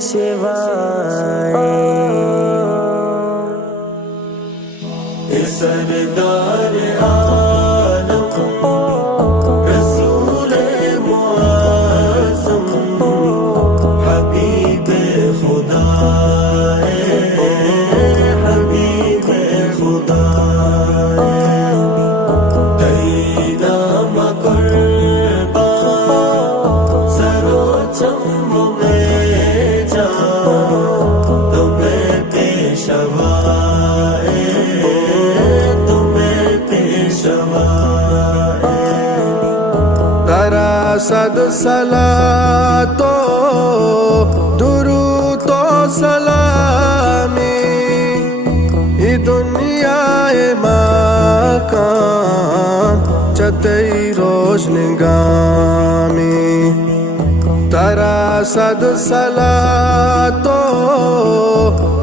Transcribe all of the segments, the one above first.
پیشوائے سردار عالم رسول معظم حبیب خدا حبیب خدا تیری نام قربان سروچم میں جا تمہیں پیشوا ترا صد صلاۃ و درود و سلامی ای دنیا مکان چتئی روشنگامی ترا صد صلاۃ و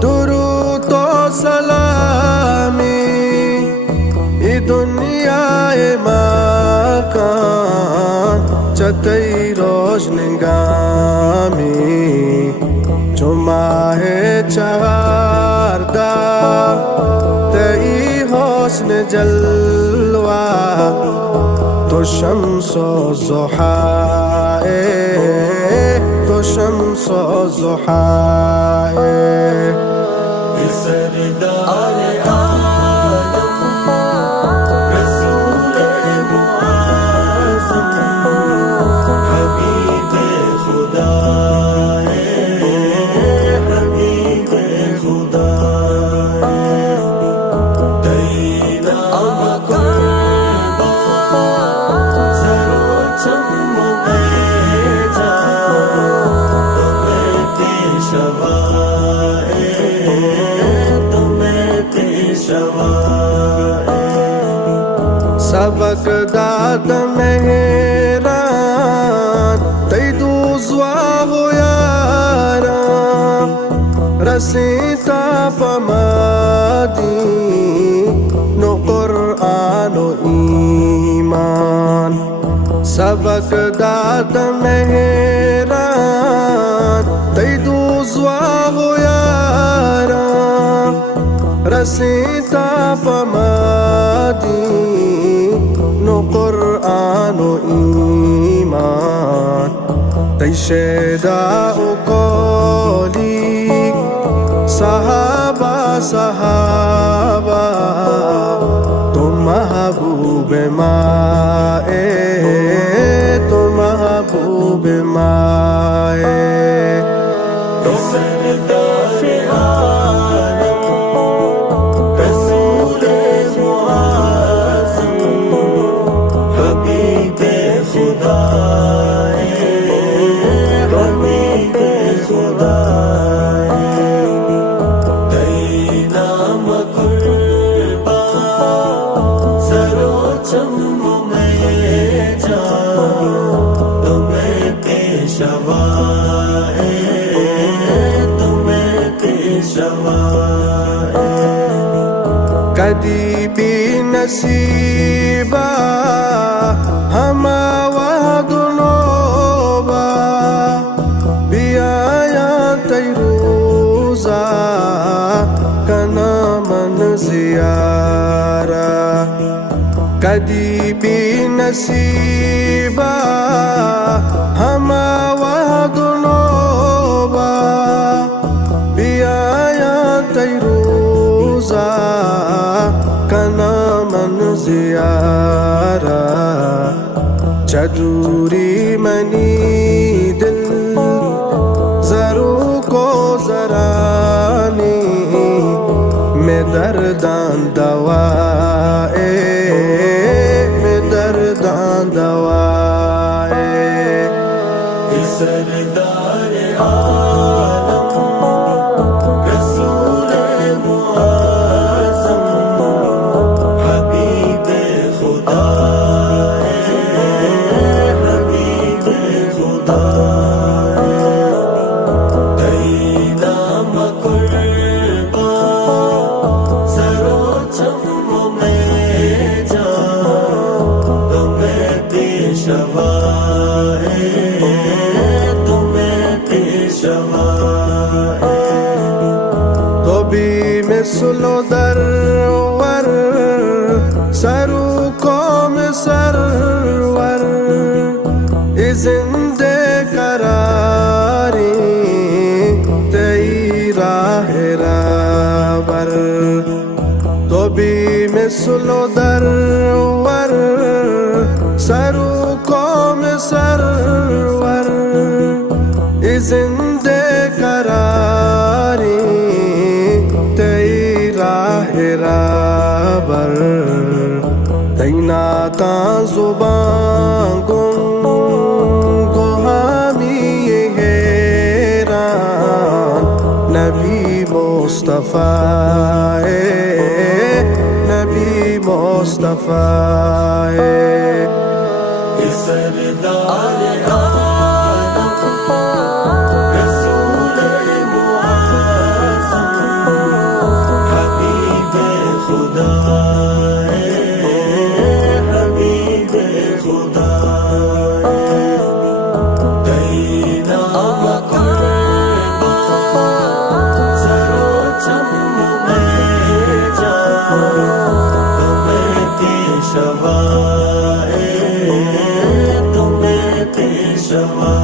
درود و سلامی ای دنیا مکان چتئی روشنگامی چو ماہ چہاردہ تئی حسن جلوہ تو شمس و ضحیٰ تو شمس و ضحیٰ سردار سبق داد مہران تی دوزوا ہو یاران رسیتا پمادی نو قرآن و ایمان سبق داد مہران تی دوزوا ہو یاران رسیتا پمادی نو قرآن و ایمان تی شیداء قولی صحابہ صحابہ تو محبوب مائے تو محبوب مائے سردار عالم رسول معظم حبیب خدا حبیب خدا تیری نام قربان سروچم میں جا تمہیں پیشوا کدی بھی نصیبہ ہما وحدنوبہ بیایا تی روزہ کنا من زیارہ کدی بھی نصیبہ ہما وحدنوبہ بیایا تی روزہ کنا من زیارہ چدوری منی دل زرو کو زرانی میں دردان دوائے میں دردان دوائے سردار عالم رسول معظم حبیب خدا حبیب خدا تیری نام قربان سروچم میں جا تمہیں پیشوا تمہیں پیشوا بھی مثل درور سرو قوم سرور زندے قراری تئی راہ رابر تینا تا زبان گم گوہامی حیران نبی مصطفیٰ نبی مصطفیٰ سردار عالم رسول معظم حبیب خدا حبیب خدا تینا مقربا سروچم میں جان تمہیں پیشوا